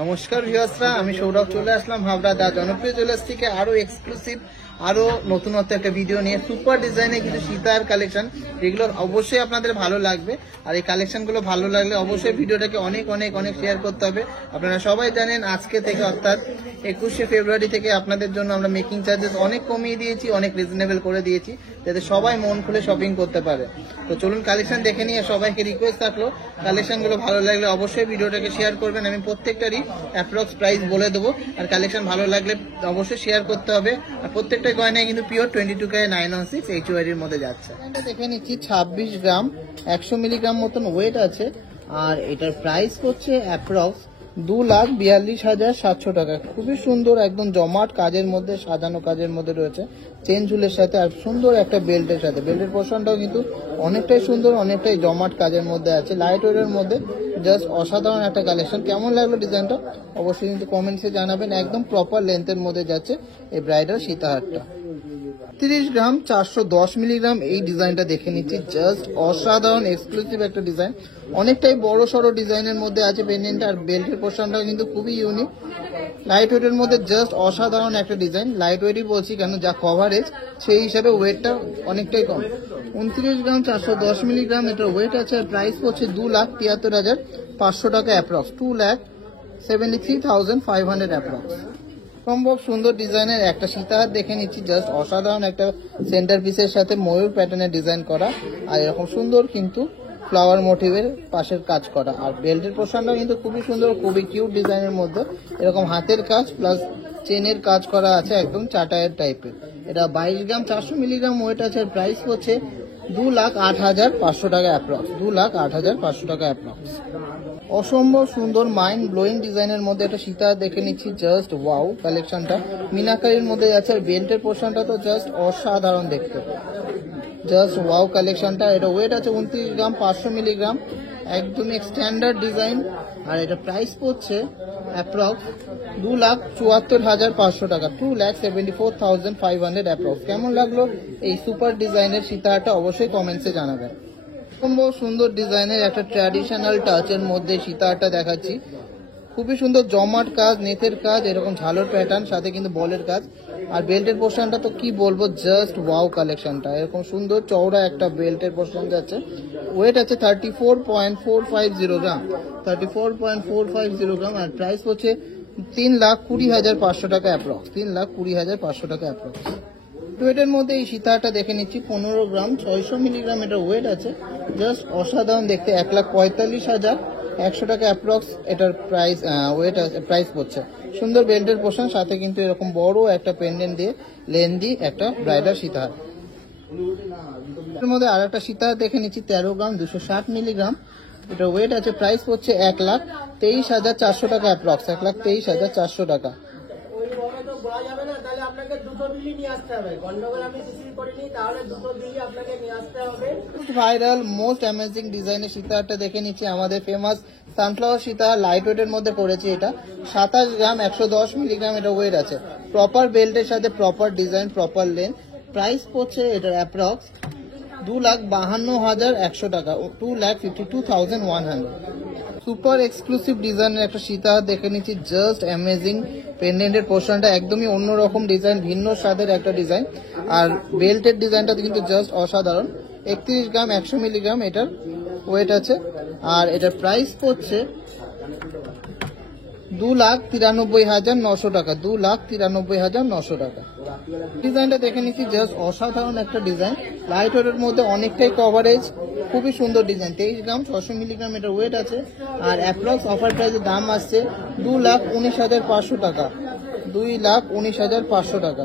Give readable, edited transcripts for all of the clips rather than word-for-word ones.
নমস্কার ভিউয়ার্সরা, আমি সৌরভ চলে আসলাম হাবড়া দা জনপ্রিয় জুয়েলার্স থেকে আরো এক্সক্লুসিভ আরো নতুনত্ব একটা ভিডিও নিয়ে। সুপার ডিজাইনে কিছু সীতার কালেকশন, যেগুলো অবশ্যই আপনাদের ভালো লাগবে। আর এই কালেকশনগুলো ভালো লাগলে অবশ্যই ভিডিওটাকে অনেক অনেক অনেক শেয়ার করতে হবে। আপনারা সবাই জানেন আজকে থেকে অর্থাৎ 21শে ফেব্রুয়ারি থেকে আপনাদের জন্য আমরা মেকিং চার্জেস অনেক কমিয়ে দিয়েছি, অনেক রিজনেবল করে দিয়েছি, যাতে সবাই মন খুলে শপিং করতে পারে। তো চলুন কালেকশন দেখে নিয়ে সবাইকে রিকোয়েস্ট থাকলো, কালেকশনগুলো ভালো লাগলে অবশ্যই ভিডিওটাকে শেয়ার করবেন। আমি প্রত্যেকটারই অ্যাপ্রক্স প্রাইস বলে দেবো, আর কালেকশন ভালো লাগলে অবশ্যই শেয়ার করতে হবে। আর প্রত্যেকটা গয়নায় কিন্তু পিওর 22K 916 HUID এর মধ্যে যাচ্ছে। এটা দেখে নিচ্ছি 26 গ্রাম 100 মিলিগ্রাম মতন ওয়েট আছে, আর এটার প্রাইস হচ্ছে অ্যাপ্রক্স 2,42,700 টাকা। খুবই সুন্দর, একদম জমাট কাজের মধ্যে, সাজানো কাজের মধ্যে রয়েছে, চেন ঝুলের সাথে আর সুন্দর একটা বেল্টের সাথে। বেল্টের পোর্শনটাও কিন্তু অনেকটাই সুন্দর, অনেকটাই জমাট কাজের মধ্যে আছে, লাইট ওয়েটের মধ্যে। জাস্ট অসাধারণ একটা কালেকশন। কেমন লাগলো ডিজাইনটা অবশ্যই কিন্তু কমেন্টসে জানাবেন। একদম প্রপার লেন্থের মধ্যে যাচ্ছে এই ব্রাইডাল সীতাহারটা। 30 গ্রাম 410 মিলিগ্রাম এই ডিজাইনটা দেখে নিচ্ছি, জাস্ট অসাধারণ এক্সক্লুসিভ একটা ডিজাইন। অনেকটাই বড় সড়ো ডিজাইনের মধ্যে আছে পেন্ডেন্টটা, আর বেল্টের পোর্শনটাও কিন্তু খুবই ইউনিক, লাইট ওয়েটের মধ্যে। জাস্ট অসাধারণ একটা ডিজাইন। লাইট ওয়েটই বলছি কেন, যা কভারেজ সেই হিসাবে ওয়েটটা অনেকটাই কম। 29 গ্রাম 410 মিলিগ্রাম এটার ওয়েট আছে, আর প্রাইস পড়ছে 2,73,500 টাকা অ্যাপ্রক্স, 2,73,500 অ্যাপ্রক্স। সম্ভব সুন্দর ডিজাইনের একটা সীতাহার দেখে নিচ্ছি, জাস্ট অসাধারণ একটা সেন্টার পিসের সাথে ময়ূর প্যাটার্নের ডিজাইন করা, আর এরকম সুন্দর কিন্তু ফ্লাওয়ার মোটিভের পাশের কাজ করা। আর বেল্টের পোর্শনটা কিন্তু খুবই সুন্দর, খুবই কিউট ডিজাইনের মধ্যে। এরকম হাতের কাজ প্লাস চেনের কাজ করা আছে, একদম চাটায়ের টাইপের। এটা 22 গ্রাম 400 মিলিগ্রাম ওয়েট আছে, আর প্রাইস হচ্ছে 2,08,500 টাকা অ্যাপ্রক্স, 2,08,500 টাকা অ্যাপ্রক্স। অসম্ভব সুন্দর মাইন্ড ব্লোয়িং ডিজাইনের মধ্যে একটা সীতা দেখে নিচ্ছি, জাস্ট ওয়াও কালেকশনটা। মিনাকারির মধ্যে আছে, আর বেল্টের পোর্শনটা তো জাস্ট অসাধারণ দেখতে, জাস্ট ওয়াও কালেকশনটা। এটা ওয়েট আছে 29 গ্রাম 500 মিলিগ্রাম, একদম স্ট্যান্ডার্ড ডিজাইন। আর এটা প্রাইস পড়ছে অ্যাপ্রক্স 2,74,500 টাকা, 2,74,500 অ্যাপ্রক্স। কেমন লাগলো এই সুপার ডিজাইনের সীতাহারটা অবশ্যই কমেন্টসে জানাবেন। সম্ভব সুন্দর ডিজাইনের একটা ট্র্যাডিশনাল টাচের মধ্যে সীতাহারটা দেখাচ্ছি। খুবই সুন্দর জমাট কাজ, নেথের কাজ, এরকম ঝালোর প্যাটার্ন, সাথে কিন্তু বলের কাজ। আর বেল্টের পোর্শনটা তো কি বলবো, জাস্ট ওয়াও কালেকশনটা। এরকম সুন্দর চওড়া একটা বেল্টের পোর্শন যাচ্ছে। ওয়েট আছে 34.450 গ্রাম, 34.450 গ্রাম, আর প্রাইস হচ্ছে 3,20,500 টাকা অ্যাপ্রক্স, 3,20,500 টাকা অ্যাপ্রক্স। ওয়েটের মধ্যে এই সীতাহারটা দেখে নিচ্ছি 15 গ্রাম 600 মিলিগ্রাম এটা ওয়েট আছে, জাস্ট অসাধারণ দেখতে। 1,45,100 টাকা অ্যাপ্রক্স এটার প্রাইস, ওয়েট প্রাইস পড়ছে। সুন্দর বেল্টের পোর্শন, সাথে কিন্তু এরকম বড় একটা পেন্ডেন্ট দিয়ে লেন্দি একটা ব্রাইডাল সীতাহার। এর মধ্যে আর একটা সীতাহার দেখে নিচ্ছি 13 গ্রাম 260 মিলিগ্রাম এটা ওয়েট আছে, প্রাইস পড়ছে 1,23,400 টাকা অ্যাপ্রক্স, 1,23,400 টাকা। ভাইরাল মোস্ট অ্যামেজিং ডিজাইনের সীতাহারটা দেখে নিচ্ছি, আমাদের ফেমাস সানফ্লাওয়ার সীতাহার। লাইট ওয়েটের মধ্যে করেছি এটা, 27 গ্রাম 110 মিলিগ্রাম এটা ওয়েট আছে। প্রপার বেল্টের সাথে proper design, proper length. Price পড়ছে এটার অ্যাপ্রক্স 2,52,100 টাকা, 2,52,100। সুপার এক্সক্লুসিভ ডিজাইনের একটা সীতাহার দেখে নিচ্ছি, জাস্ট অ্যামেজিং। পেন্ডেন্টের পোর্শনটা একদমই অন্যরকম ডিজাইন, ভিন্ন স্বাদের একটা ডিজাইন। আর বেল্টের ডিজাইনটা কিন্তু জাস্ট অসাধারণ। 31 গ্রাম 100 মিলিগ্রাম এটার ওয়েট আছে, আর এটার প্রাইস পড়ছে 2,93,900 টাকা, 2,93,900 টাকা। ডিজাইনটা দেখে নিচ্ছি, জাস্ট অসাধারণ একটা ডিজাইন। লাইট ওয়েটের মধ্যে অনেকটাই কভারেজ, খুবই সুন্দর ডিজাইন। 23 গ্রাম 600 মিলিগ্রাম এটার ওয়েট আছে, আর অ্যাপ্রক্স অফার প্রাইসের দাম আসছে 2,19,500 টাকা, 2,19,500 টাকা।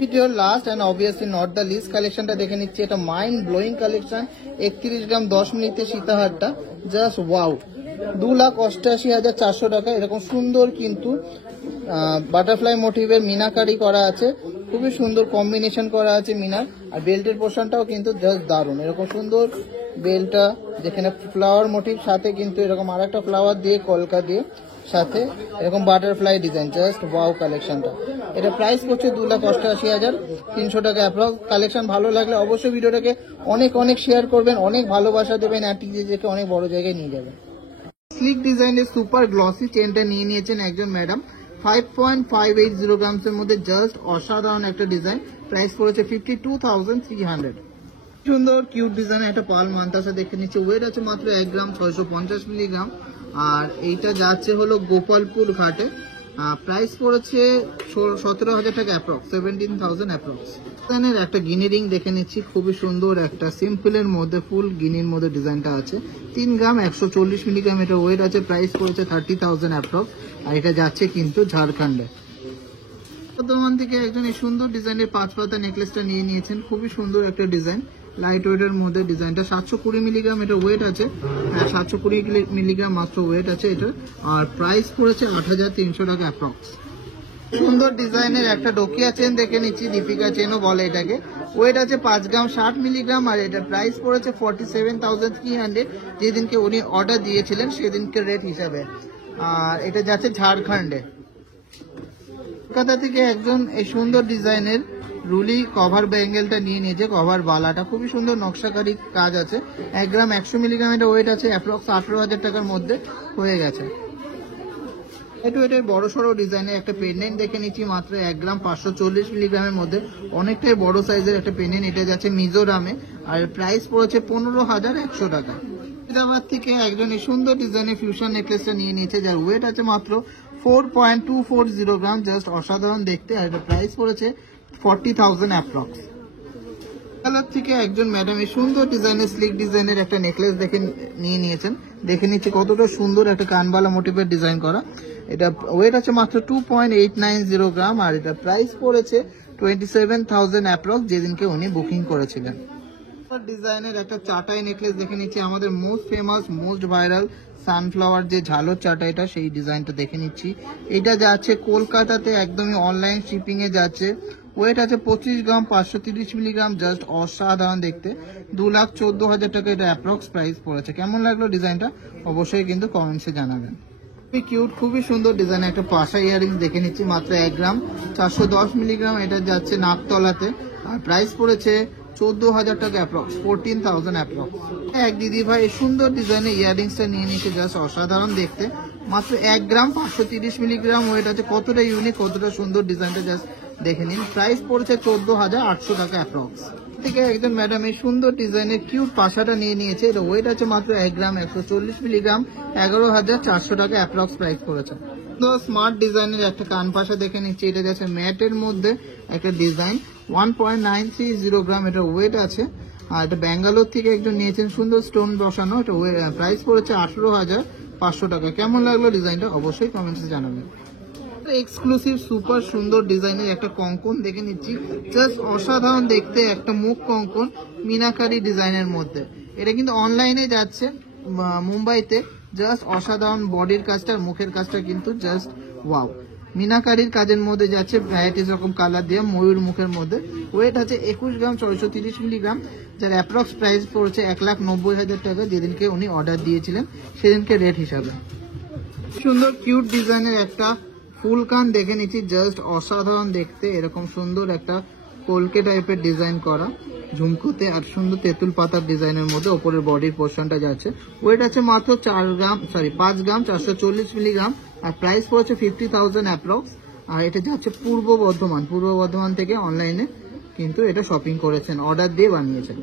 ভিডিওর last and obviously not the least কালেকশনটা দেখে নিচ্ছি, এটা মাইন্ড ব্লোয়িং কালেকশন। 31 গ্রাম 10 মিনিটের সীতাহারটা, জাস্ট ওয়াও, 2,88,400 টাকা। এরকম সুন্দর কিন্তু বাটারফ্লাই মোটিভের মিনাকারি করা আছে, খুবই সুন্দর কম্বিনেশন করা আছে মিনার। আর বেল্টের পোর্শনটাও কিন্তু জাস্ট দারুণ, এরকম সুন্দর বেলটা, যেখানে ফ্লাওয়ার মোটিভ, সাথে কিন্তু এরকম আর একটা ফ্লাওয়ার দিয়ে কলকা দিয়ে, সাথে এরকম বাটারফ্লাই ডিজাইন, জাস্ট ওয়াও কালেকশনটা। এটা প্রাইস করছে 2,88,300 টাকা অ্যাপ্রক্স। কালেকশন ভালো লাগলে অবশ্যই ভিডিওটাকে অনেক অনেক শেয়ার করবেন, অনেক ভালোবাসা দেবেন, আর টিজেকে অনেক বড় জায়গায় নিয়ে যাবেন। স্লিক ডিজাইনের সুপার গ্লসি চেনটা নিয়ে নিয়েছেন একজন ম্যাডাম। 5.580 গ্রামসের মধ্যে জাস্ট অসাধারণ একটা ডিজাইন। প্রাইস পড়েছে 52,300। সুন্দর কিউট ডিজাইন একটা পাল মান্তাসা দেখে নিচ্ছে। ওয়েট আছে মাত্র 1 গ্রাম 650 মিলিগ্রাম। আর এইটা যাচ্ছে হলো গোপালপুর ঘাটে। প্রাইস পড়েছে 17,000 টাকা অ্যাপ্রক্স, 17,000 অ্যাপ্রক্স। একটা গিনি রিং দেখে নিচ্ছি, খুবই সুন্দর একটা সিম্পলের মধ্যে ফুল গিনির মধ্যে ডিজাইনটা আছে। 3 গ্রাম 140 মিলিগ্রাম এটা ওয়েট আছে। প্রাইস পড়েছে 30,000 অ্যাপ্রক্স। আর এটা যাচ্ছে কিন্তু ঝাড়খণ্ডে। বর্ধমান থেকে একজন এই সুন্দর ডিজাইনের 5 পাতা নেকলেসটা নিয়ে নিয়েছেন। খুবই সুন্দর একটা ডিজাইন, লাইট ওয়েটের মধ্যে ডিজাইনটা। 720 মিলিগ্রাম এটা ওয়েট আছে। 720 মিলিগ্রাম মাত্র ওয়েট আছে এটা। আর প্রাইস পড়েছে 8,300 টাকা অ্যাপ্রক্স। সুন্দর ডিজাইনের একটা ডোকিয়া চেন দেখে নিচ্ছি, দীপিকা চেনও বলে এটাকে। ওয়েট আছে 5 গ্রাম 60 মিলিগ্রাম। আর এটা প্রাইস পড়েছে 47,300, যেদিনকে উনি অর্ডার দিয়েছিলেন সেদিনকে রেট হিসাবে। আর এটা যাচ্ছে ঝাড়খণ্ডে। কলকাতা থেকে একজন এই সুন্দর ডিজাইনের রুলি কভার ব্যাঙ্গেলটা নিয়ে নিয়েছে। কভার বালাটা খুবই সুন্দর নকশাকারী কাজ আছে। 1 গ্রাম 100 মিলিগ্রাম এটা ওয়েট আছে। অ্যাপ্রক্স 18,000 টাকার মধ্যে হয়ে গেছে। এটার বড় সড়ো ডিজাইনের একটা পেন্ডেন্ট দেখে নিচ্ছি মাত্র 1 গ্রাম 540 মিলিগ্রামের মধ্যে। অনেকটাই বড় সাইজের একটা পেন্ডেন্ট। এটা যাচ্ছে মিজোরামে। আর প্রাইস পড়েছে 15,100 টাকা। হায়দ্রাবাদ থেকে একজন এই সুন্দর ডিজাইনের ফিউশন নেকলেসটা নিয়ে নিয়েছে, যার ওয়েট আছে মাত্র 4.240 গ্রাম। জাস্ট অসাধারণ দেখতে। আর এটা প্রাইস পড়েছে 40,000 অ্যাপ্রক্স। কালার থেকে একজন ম্যাডাম এই সুন্দর ডিজাইনের স্লিক ডিজাইনের একটা নেকলেস দেখে নিয়ে নিয়েছেন। দেখে নিচ্ছে কতটা সুন্দর একটা কানবালা মোটিভের ডিজাইন করা। এটা ওয়েট আছে মাত্র 2.890 গ্রাম। আর এটা প্রাইস পড়েছে 27,000 অ্যাপ্রক্স, যেদিনকে উনি বুকিং করেছিলেন। ডিজাইনের একটা চাটাই নেকলেস দেখে নিচ্ছি। আমাদের most famous most viral sunflower যে ঝালর চাটাইটা, সেই ডিজাইনটা দেখে নিচ্ছি। এটা যাচ্ছে কলকাতাতে একদমই অনলাইন শিপিং এ যাচ্ছে। ওয়েট আছে 25 গ্রাম 530 মিলিগ্রাম। জাস্ট অসাধারণ দেখতে। 2,14,000 টাকা এটা অ্যাপ্রক্স প্রাইস পড়েছে। কেমন লাগলো ডিজাইনটা অবশ্যই কিন্তু কমেন্টসে জানাবেন। খুবই কিউট খুবই সুন্দর ডিজাইন একটা পাশা ইয়ারিংস দেখে নিচ্ছি মাত্র 1 গ্রাম 410 মিলিগ্রাম। এটা যাচ্ছে নাকতলাতে। আর প্রাইস পড়েছে 14,000 টাকা অ্যাপ্রক্স, 14,000 অ্যাপ্রক্স। এক দিদি ভাই এই সুন্দর ডিজাইনের ইয়ারিংসটা নিয়ে নিচ্ছে। জাস্ট অসাধারণ দেখতে। মাত্র 1 গ্রাম 530 মিলিগ্রাম ওয়েট আছে। কতটা ইউনিক কতটা সুন্দর ডিজাইনটা জাস্ট দেখে নিন। প্রাইস পড়েছে 14,800 টাকা অ্যাপ্রক্স। থেকে একজন ম্যাডাম এই সুন্দর ডিজাইনের কিউট পাশাটা নিয়ে নিয়েছে। এটা ওয়েট আছে মাত্র 1 গ্রাম 140 মিলিগ্রাম। 11,400 টাকা অ্যাপ্রক্স প্রাইস পড়েছে। তো স্মার্ট ডিজাইনের একটা কান পাশা দেখে নিচ্ছি। এটা যাচ্ছে ম্যাটের মধ্যে একটা ডিজাইন। 1.930 গ্রাম এটা ওয়েট আছে। আর এটা ব্যাঙ্গালোর থেকে একজন নিয়েছেন, সুন্দর স্টোন বসানো। এটা প্রাইস পড়েছে 18,500 টাকা। কেমন লাগলো ডিজাইনটা অবশ্যই কমেন্টসে জানাবেন। এক্সক্লুসিভ সুপার সুন্দর ডিজাইনের একটা কঙ্কন দেখে নিচ্ছি। জাস্ট অসাধারণ দেখতে একটা মুখ কঙ্কন মিনাকারি ডিজাইনের মধ্যে। এটা কিন্তু অনলাইনে যাচ্ছে মুম্বাইতে। জাস্ট অসাধারণ বডির কাজটা আর মুখের কাজটা কিন্তু জাস্ট ওয়াও। মিনাকারির কাজের মধ্যে যাচ্ছে ভ্যারাইটিস রকম কালার দিয়ে ময়ূর মুখের মধ্যে। ওয়েট আছে 21 গ্রাম 630 মিলিগ্রাম। যার অ্যাপ্রক্স প্রাইস পড়ছে 1,90,000 টাকা, যেদিনকে উনি অর্ডার দিয়েছিলেন সেদিনকে রেট হিসাবে। সুন্দর কিউট ডিজাইনের একটা ফুল কান দেখে নিচ্ছি। জাস্ট অসাধারণ দেখতে। এরকম সুন্দর একটা কলকে টাইপের ডিজাইন করা ঝুমকোতে আর সুন্দর তেঁতুল পাতার ডিজাইনের মধ্যে ওপরের বডির পোর্শনটা যাচ্ছে। ওয়েট আছে মাত্র 5 গ্রাম 440 মিলিগ্রাম। আর প্রাইস পড়ছে 50,000 অ্যাপ্রক্স। আর এটা যাচ্ছে পূর্ব বর্ধমান থেকে অনলাইনে কিন্তু এটা শপিং করেছেন, অর্ডার দিয়ে বানিয়েছেন।